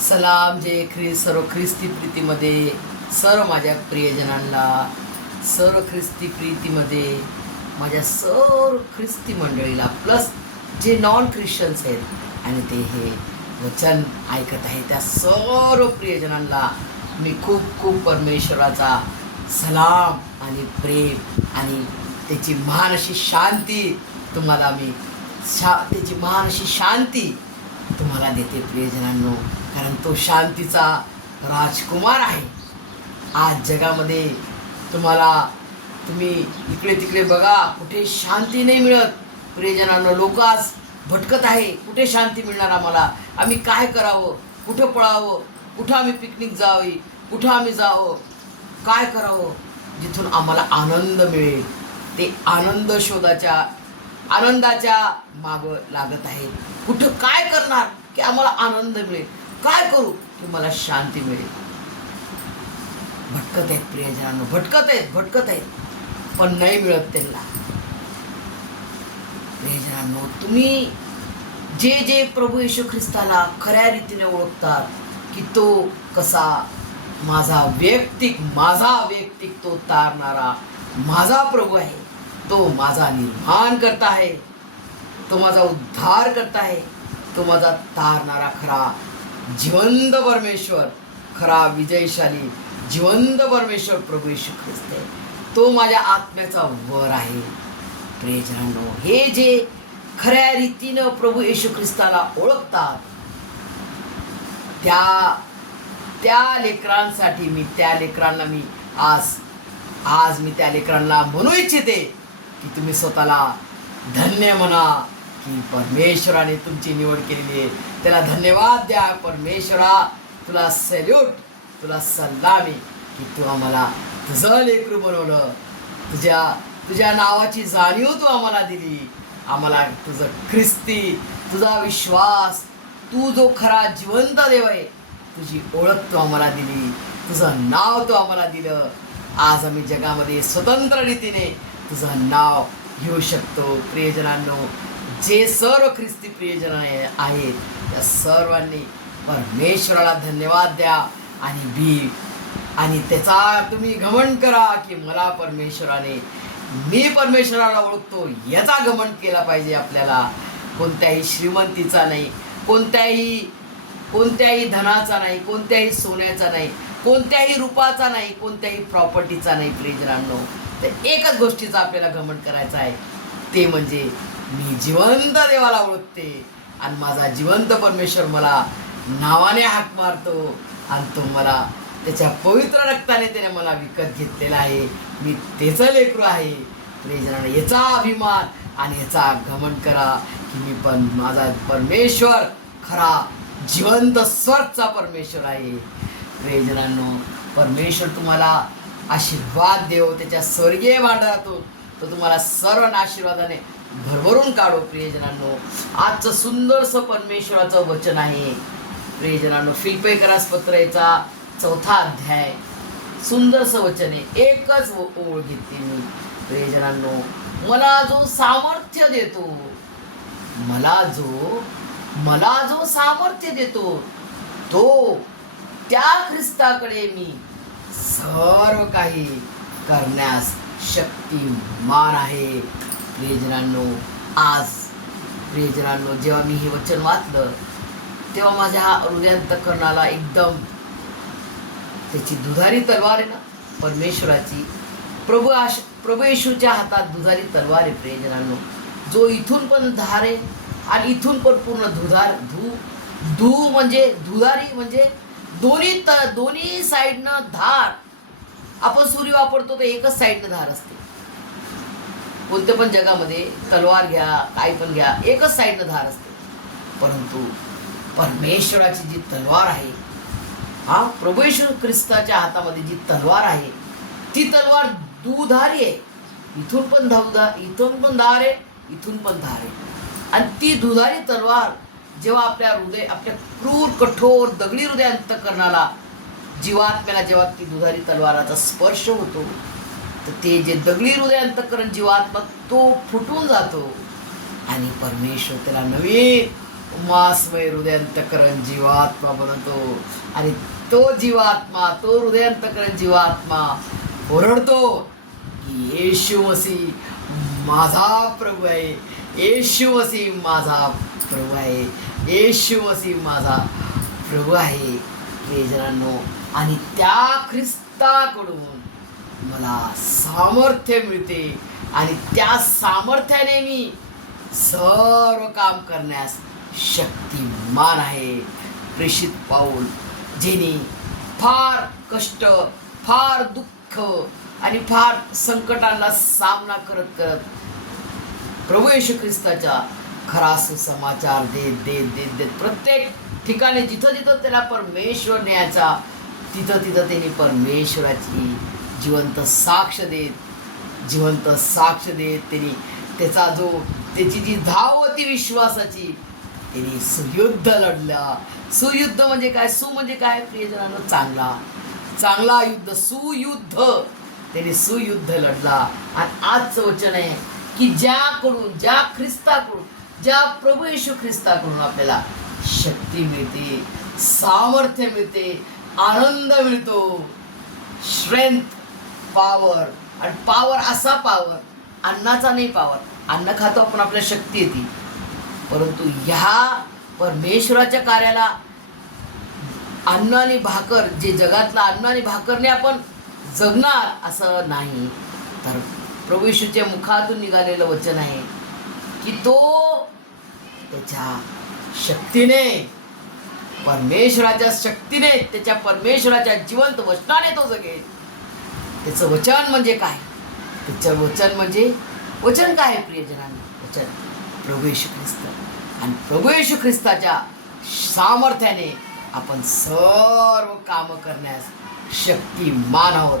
सलाम जय ख्रिस्त सर्व ख्रिस्ती प्रीतीमध्ये सर्व माझ्या प्रियजनांना सर्व ख्रिस्ती प्रीतीमध्ये माझ्या सर्व ख्रिस्ती मंडळीला प्लस जे नॉन ख्रिश्चन्स आहेत आणि ते हे वचन ऐकत आहेत त्या सर्व प्रियजनांना मी खूप खूप परमेश्वराचा सलाम आणि प्रेम आणि त्याची महान अशी शांती तुम्हाला मी त्याची महान अशी शांती तुम्हाला देते प्रियजनांनो, कारण तो शांतीचा राजकुमार आहे. आज जगामध्ये तुम्ही इकडे तिकडे बघा, कुठे शांती नाही मिळत प्रियजनांनो. लोक आज भटकत आहे, कुठे शांती मिळणार आम्हाला, आम्ही काय करावं, कुठं पळावं, कुठं आम्ही पिकनिक जावी, कुठं आम्ही जावं, काय करावं जिथून आम्हाला आनंद मिळेल. ते आनंदाच्या मागं लागत आहेत. कुठं काय करणार की आम्हाला आनंद मिळेल, काय करू की मला शांती मिळेल. भटकत आहेत प्रियजनांनो, भटकत आहेत पण नाही मिळत त्यांना. प्रियजनांनो, तुम्ही जे प्रभू येशू ख्रिस्ताला खऱ्या रीतीने ओळखतात की तो कसा माझा वैयक्तिक तो तारणारा माझा प्रभू आहे, तो माझा निर्माण करता आहे, तो माझा उद्धार करता आहे, तो माझा तारणारा खरा जिवंत परमेश्वर, खरा विजयशाली जिवंत परमेश्वर प्रभू येशू ख्रिस्त आहे. तो माझ्या आत्म्याचा वर आहे. प्रियजनांनो, हे जे खऱ्या रीतीनं प्रभू येशू ख्रिस्ताला ओळखतात त्या लेकरांसाठी मी आज मी त्या लेकरांना म्हणू इच्छिते की तुम्ही स्वतःला धन्य म्हणा की परमेश्वराने तुमची निवड केलेली आहे. त्याला धन्यवाद द्या. परमेश्वरा, तुला सॅल्यूट, तुला सलामी की तू आम्हाला तुझं लेकरू बनवलं, तुझ्या नावाची जाणीव तू आम्हाला दिली, आम्हाला तुझं ख्रिस्ती, तुझा विश्वास, तू जो खरा जिवंत देव आहे, तुझी ओळख तू आम्हाला दिली, तुझं नाव तू आम्हाला दिलं. आज आम्ही जगामध्ये स्वतंत्र रीतीने तुझं नाव घेऊ शकतो. प्रियजनांनो, जे सर्व ख्रिस्ती प्रियजन आहेत त्या सर्वांनी परमेश्वराला धन्यवाद द्या आणि त्याचा तुम्ही घमंड करा की मी परमेश्वराला ओळखतो, याचा घमंड केला पाहिजे आपल्याला. कोणत्याही श्रीमंतीचा नाही, कोणत्याही धनाचा नाही, कोणत्याही सोन्याचा नाही, कोणत्याही रूपाचा नाही, कोणत्याही प्रॉपर्टीचा नाही. प्रियजनांनो, तर एकच गोष्टीचा आपल्याला घमंड करायचा आहे, ते म्हणजे मी जिवंत देवाला ओळखते आणि माझा जिवंत परमेश्वर मला नावाने हाक मारतो आणि तो मला त्याच्या पवित्र रक्ताने त्याने मला विकत घेतलेला आहे. मी त्याचं लेकरू आहे. प्रियजनांनो, याचा अभिमान आणि याचा घमंड करा की मी पण माझा परमेश्वर खरा जिवंत स्वर्गचा परमेश्वर आहे. प्रियजनांनो, परमेश्वर तुम्हाला आशीर्वाद देव, त्याच्या स्वर्गीय भांडारातून तो तुम्हाला सर्व आशीर्वादाने भरभरून काढो. प्रियजनांनो, आजचं सुंदरसं परमेश्वराचं वचन आहे. प्रियजनांनो, फिलिप्पियरास पत्र याचा 4था अध्याय, सुंदरसं वचन आहे. एकच ओळ घेतली मी. प्रियजनांनो, मला जो सामर्थ्य देतो तो त्या ख्रिस्ताकडे मी सर्व काही करण्यास शक्तिमान आहे. प्रियजनांनो, जेव्हा मी हे वचन वाचलं तेव्हा माझ्या हृदयांतकरणाला एकदम त्याची दुधारी तलवार आहे ना परमेश्वराची, प्रभू येशूच्या हातात दुधारी तलवार आहे. प्रियजनांनो, जो इथून पण धार आहे आणि इथून पण पूर्ण दुधारी म्हणजे दोन्ही साईडनं धार. आपण सुरी वापरतो तर एकच साईडनं धार असते. कोणत्या पण जगामध्ये तलवार घ्या, काय पण घ्या, एकच साईडनं धार असते. परंतु परमेश्वराची जी तलवार आहे, प्रभू येशू ख्रिस्ताच्या हातामध्ये जी तलवार आहे, ती तलवार दुधारी आहे. इथून पण धार आहे, इथून पण धार आहे. आणि ती दुधारी तलवार जेव्हा आपल्या क्रूर, कठोर, दगडी हृदय अंतःकरणाला, जीवात्म्याला जेव्हा ती दुधारी तलवाराचा स्पर्श होतो, तर ते जे दगडी हृदय अंतःकरण जीवात्मा तो फुटून जातो आणि परमेश्वर त्याला नवीन मासमय हृदयंतकरण जीवात्मा बनतो आणि तो जीवात्मा, तो हृदयंतकरण जीवात्मा ओरडतो की येशू मसीह माझा प्रभू आहे, येशू मसीह माझा प्रभू आहे, येशू मसीह माझा प्रभू आहे. प्रियजनांनो, आणि त्या ख्रिस्ताकडून मला सामर्थ्य मिळते आणि त्या सामर्थ्याने मी सर्व काम करण्यास शक्तिमान आहे. प्रेषित पाऊल, जेणे फार कष्ट, फार दुःख आणि फार संकटांना सामना करत करत प्रभू येशू ख्रिस्ताच्या खरा सुसमाचार देत देत देत देत प्रत्येक ठिकाणी जिथं जिथं त्याला परमेश्वर न्यायचा, तिथं तिथं त्यांनी परमेश्वराची जिवंत साक्ष देत त्यांनी त्याची जी धाव होती विश्वासाची, त्यांनी सुयुद्ध लढला. सुयुद्ध म्हणजे काय? सु म्हणजे काय प्रियजनांनो? चांगला युद्ध, सुयुद्ध. त्यांनी सुयुद्ध लढला. आणि आजचं वचन आहे की ज्या ख्रिस्ताकडून, ज्या प्रभू येशू ख्रिस्ताकडून आपल्याला शक्ती मिळते, सामर्थ्य मिळते, आनंद मिळतो, स्ट्रेंथ, पॉवर. आणि पॉवर असा पॉवर, अन्नाचा नाही पॉवर. अन्न खातो आपण, आपल्याला शक्ती येते, परंतु ह्या परमेश्वराच्या कार्याला अन्न आणि भाकर, जे जगातला अन्न आणि भाकरने आपण जगणार असं नाही. तर प्रभू येशूच्या मुखातून निघालेलं वचन आहे की तो त्याच्या शक्तीने, परमेश्वराच्या शक्तीने, त्याच्या परमेश्वराच्या जिवंत वचनाने तो जगेल. त्याचं वचन म्हणजे काय? त्याचं वचन म्हणजे, वचन काय आहे प्रियजनांनो? वचन प्रभू येशू ख्रिस्त. आणि प्रभू येशू ख्रिस्ताच्या सामर्थ्याने आपण सर्व कामं करण्यास शक्तिमान आहोत.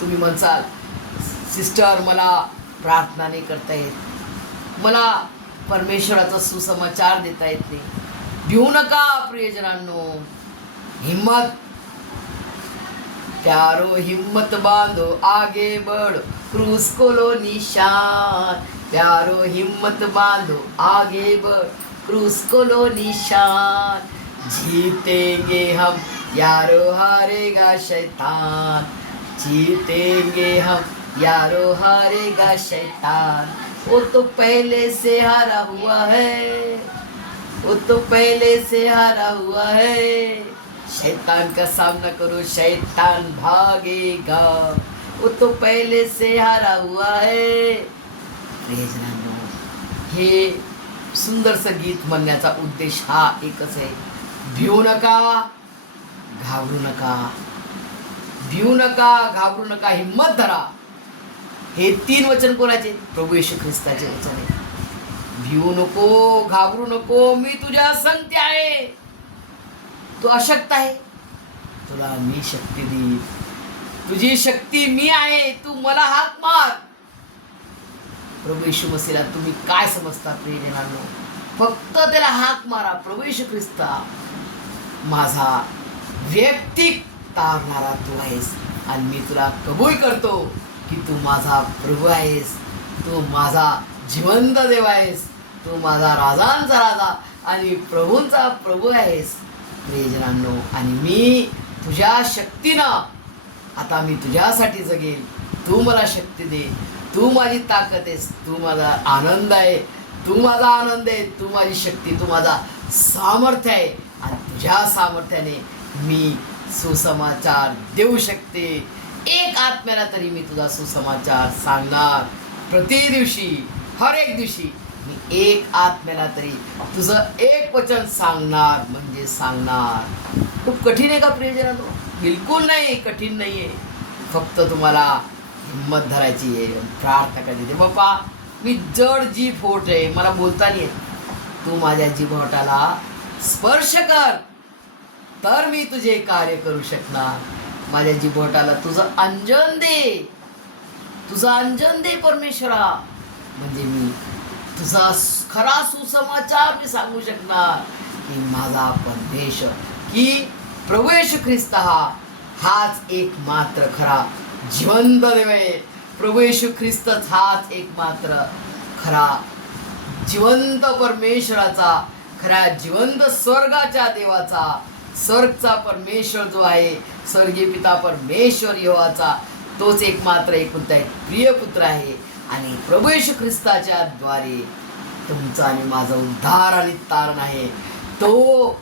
तुम्ही म्हणसाल, सिस्टर मला प्रार्थना नाही करता येत, मला परमेश्वराचा सुसमाचार देता येत नाही. भिवू नका प्रियजनांनो, हिम्मत, प्यारो हिम्मत बांधो आगे बढ़ो, क्रूस को लो निशान. प्यारो हिम्मत बांधो आगे बढ़ो, क्रूस को लो निशान. जीतेंगे हम, यारो हारेगा शैतान. जीतेंगे हम, यारो हारेगा शैतान. वो तो पहले से हारा हुआ है, वो तो पहले से हारा हुआ है. शैतान का सामना करो, शैतान भागेगा. वो तो पहले से हारा हुआ है. प्रियजनांनो, हे सुंदरसं गीत म्हणण्याचा उद्देश हा एकच आहे. भिवू नका, घाबरू नका. भिवू नका, घाबरू नका, हिम्मत धरा. हे 3 वचन कोणाचे? प्रभू येशू ख्रिस्ताचे वचन आहे. भिवू नको, घाबरू नको, मी तुझ्या संगती आहे. तू अशक्त आहे, तुला मी शक्ती देईन. तुझी शक्ती मी आहे, तू मला हाक मार. प्रभू येशू मसीहला तुम्ही काय समजता प्रियजनांनो? फक्त त्याला हाक मारा. प्रभू येशू ख्रिस्ता, माझा वैयक्तिक तारणारा तू आहेस आणि मी तुला कबूल करतो की तू माझा प्रभू आहेस, तू माझा जिवंत देव आहेस, तू माझा राजांचा राजा आणि प्रभूंचा प्रभू आहेस. प्रियजनांनो, आणि मी तुझ्या शक्तीनं आता मी तुझ्यासाठी जगेल. तू मला शक्ती दे, तू माझी ताकद आहेस, तू माझा आनंद आहे, तू माझा आनंद आहे, तू माझी शक्ती, तू माझा सामर्थ्य आहे. आणि तुझ्या सामर्थ्याने मी सुसमाचार देऊ शकते. एक आत्म्याला तरी मी तुझा सुसमाचार सांगणार. प्रति दिवशी, हर एक दिवशी मी एक आत्म्याला तरी तुझं एक वचन सांगणार म्हणजे सांगणार. खूप कठीण आहे का प्रियजनांनो? बिलकुल नाही, कठीण नाही आहे. फक्त तुम्हाला हिम्मत धरायची आहे, प्रार्थना करायची. बाप्पा, मी जड जीभ होत आहे, मला बोलता नाही येत, तू माझ्या जीभोटाला स्पर्श कर, तर मी तुझे कार्य करू शकणार. माझ्या जीभोटाला तुझं अंजन दे, तुझं अंजन दे परमेश्वरा, म्हणजे मी तुझा खरा सुसमाचार मी सांगू शकणार की माझा परमेश्वर, की प्रभू येशू ख्रिस्त हाच एकमात्र खरा जिवंत देव आहे. प्रभू येशू ख्रिस्तच हाच एकमात्र खरा जिवंत परमेश्वराचा खऱ्या जिवंत स्वर्गाच्या देवाचा, स्वर्गचा परमेश्वर जो आहे, स्वर्गीय पिता परमेश्वर यहोवाचा, तोच एकमात्र एकुलता एक प्रिय पुत्र आहे. आणि प्रभू येशू ख्रिस्ताच्या द्वारे तुमचा आणि माझा उद्धार आणि तारण आहे. तो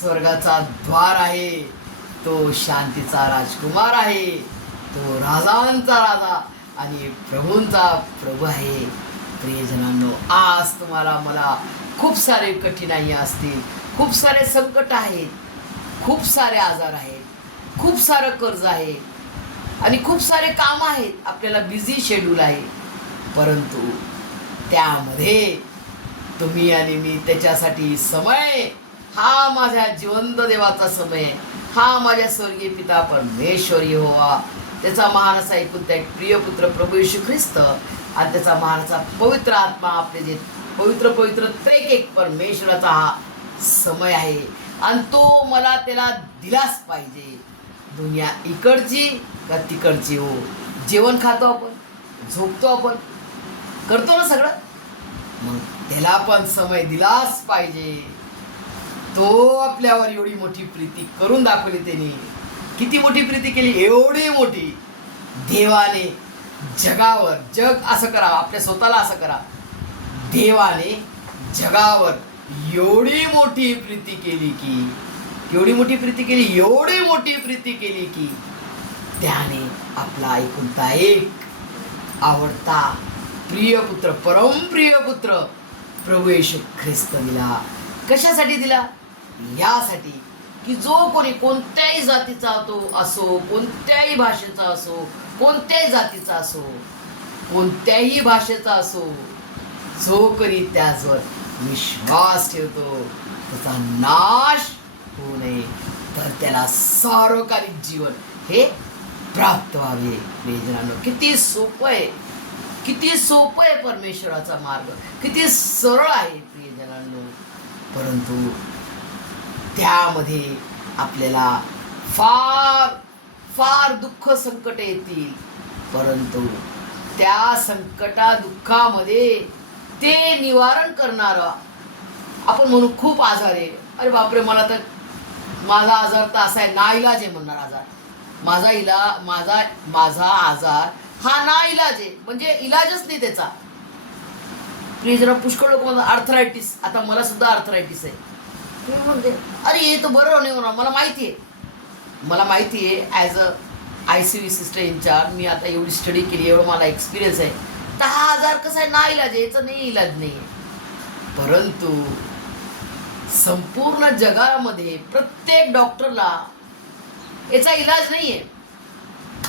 स्वर्गाचा द्वार आहे, तो शांतीचा राजकुमार आहे, तो राजांचा राजा आणि प्रभूंचा प्रभू आहे. प्रियजनांनो, आज तुम्हाला मला खूप सारे कठीणाई असतील, खूप सारे संकट आहेत, खूप सारे आजार आहेत, खूप सारं कर्ज आहे आणि खूप सारे काम आहेत, आपल्याला बिझी शेड्यूल आहे. परंतु त्यामध्ये तुम्ही आणि मी त्याच्यासाठी समय, हा माझ्या जिवंत देवाचा समय, हा माझ्या स्वर्गीय पिता परमेश्वर यहोवा, त्याचा महान असा एकुलता एक प्रिय पुत्र प्रभू येशू ख्रिस्त आणि त्याचा महान असा पवित्र आत्मा, आपले जे पवित्र पवित्र त्रेक एक परमेश्वराचा हा समय आहे. आणि तो मला त्याला दिलाच पाहिजे. दुनिया इकडची का तिकडची हो, जेवण खातो आपण, झोपतो आपण, करतो ना सगळं, मग त्याला पण समय दिलाच पाहिजे. तो आपल्यावर एवढी मोठी प्रीती करून दाखवली. त्यांनी किती मोठी प्रीती केली, एवढी मोठी. देवाने जगावर, जग असं करा, आपल्या स्वतःला असं करा, देवाने जगावर एवढी मोठी प्रीती केली की, एवढी मोठी प्रीती केली, एवढी मोठी प्रीती केली की त्याने आपला एकुलता एक आवडता प्रिय पुत्र, परमप्रिय पुत्र प्रभू येशू ख्रिस्त दिला. कशासाठी दिला? यासाठी की जो कोणी कोणत्याही जातीचा तो असो, कोणत्याही भाषेचा असो, कोणत्याही जातीचा असो, कोणत्याही भाषेचा असो, जो कोणी त्यावर विश्वास ठेवतो त्याचा नाश होऊ नये, तर त्याला सार्वकालिक जीवन हे प्राप्त व्हावे. प्रियजनांनो, किती सोपं आहे, किती सोपं आहे परमेश्वराचा मार्ग, किती सरळ आहे प्रियजनांनो. परंतु त्यामध्ये आपल्याला फार फार दुःख संकट येतील. परंतु त्या संकटा दुःखामध्ये ते निवारण करणारा, आपण म्हणू खूप आजार आहे, अरे बापरे, मला तर माझा आजार तर असा आहे, नाइलाज आहे म्हणणार आजार, माझा आजार हा नाइलाज आहे, म्हणजे इलाजच नाही त्याचा. प्लीज जरा पुष्कळ लोक म्हणतात आर्थरायटिस, आता मला सुद्धा आर्थरायटिस आहे. तुम्ही म्हणते अरे हे तर बरं नाही होणार, मला माहिती आहे as a ICU sister incharge, मी आता एवढी स्टडी केली, एवढं मला एक्सपिरियन्स आहे. 10,000 कसं आहे, नाइलाज आहे, याचा नाही इलाज नाही आहे. परंतु संपूर्ण जगामध्ये प्रत्येक डॉक्टरला याचा इलाज नाही आहे.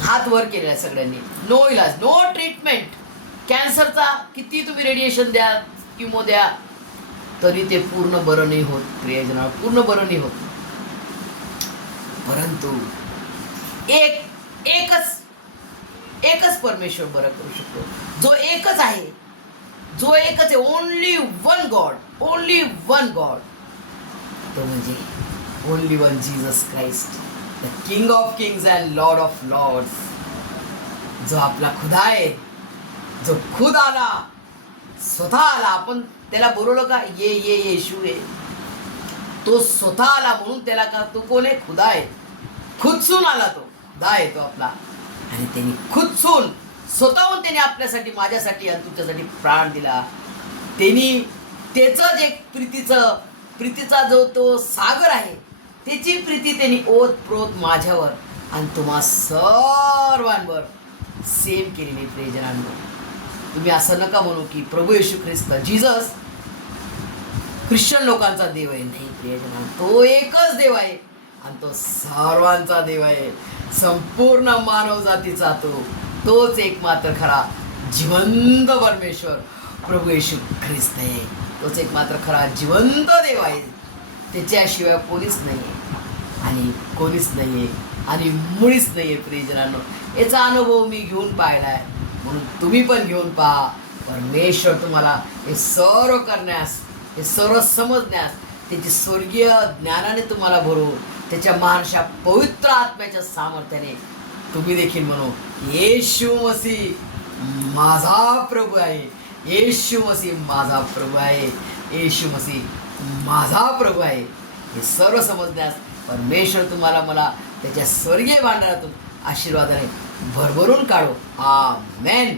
हात वर केलेला आहे सगळ्यांनी, नो इलाज, नो ट्रीटमेंट. कॅन्सरचा किती तुम्ही रेडिएशन द्या, किमो द्या, तरी ते पूर्ण बरं नाही होत. प्रियजनांनो, पूर्ण बरं नाही होत. परंतु एकच परमेश्वर बरं करू शकतो, जो एकच आहे, ओनली वन गॉड, तो म्हणजे only one Jesus Christ, the king of kings and lord of lords. जो आपला खुदा आहे, जो खुद आला, स्वतः आला. आपण त्याला बोलवलं का, ये येशू आहे, तो स्वतः आला म्हणून त्याला का, तो कोण आहे, खुदा आहे, खुदसून आला, तो खुदा आहे तो आपला. आणि त्यांनी खुदसून स्वतःहून त्याने आपल्यासाठी, माझ्यासाठी आणि तुमच्यासाठी प्राण दिला. त्यांनी त्याचं जे प्रीतीचा जो तो सागर आहे, त्याची प्रीती त्यांनी ओतप्रोत माझ्यावर आणि तुम्हा सर्वांवर सेम केलेली. प्रियजनांनो, तुम्ही असं नका म्हणू की प्रभू येशू ख्रिस्त, जीसस ख्रिश्चन लोकांचा देव आहे. नाही प्रियजनांनो, तो एकच देव आहे आणि तो सर्वांचा देव आहे, संपूर्ण मानव जातीचा तोच एकमात्र खरा जिवंत परमेश्वर प्रभू येशू ख्रिस्त आहे. तोच एकमात्र खरा जिवंत देव आहे. त्याच्याशिवाय कोणीच नाही आहे आणि कोणीच नाही आहे आणि मुळीच नाही आहे. प्रियजनांनो, याचा अनुभव मी घेऊन पाहिला आहे, म्हणून तुम्ही पण घेऊन पहा. परमेश्वर तुम्हाला हे सर्व करण्यास, हे सर्व समजण्यास, त्याची स्वर्गीय ज्ञानाने तुम्हाला भरू, त्याच्या महानशा पवित्र आत्म्याच्या सामर्थ्याने तुम्ही देखील म्हणू, येशू मसीह माझा प्रभू आहे, येशू मसीह माझा प्रभू आहे, येशू मसीह माझा प्रभू आहे हे सर्व समजण्यास परमेश्वर तुम्हाला मला त्याच्या स्वर्गीय भांडारातून आशीर्वादाने भरभरून काढो. आमेन.